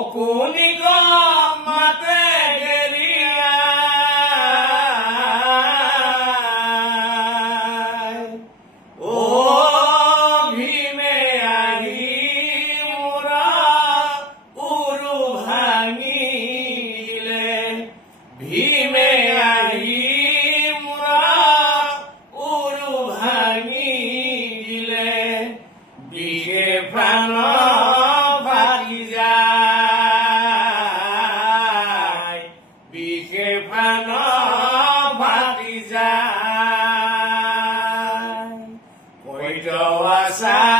অকুনি মাতে গেরিয়া ও ভীমে আহি মোরা উরু ভাঙিলে ভীমে আহি মোরা উরু ভাঙিলে বিষে প্রাণ ভাগি যায় বিষে প্রাণ ভাগি যায় কইট আশা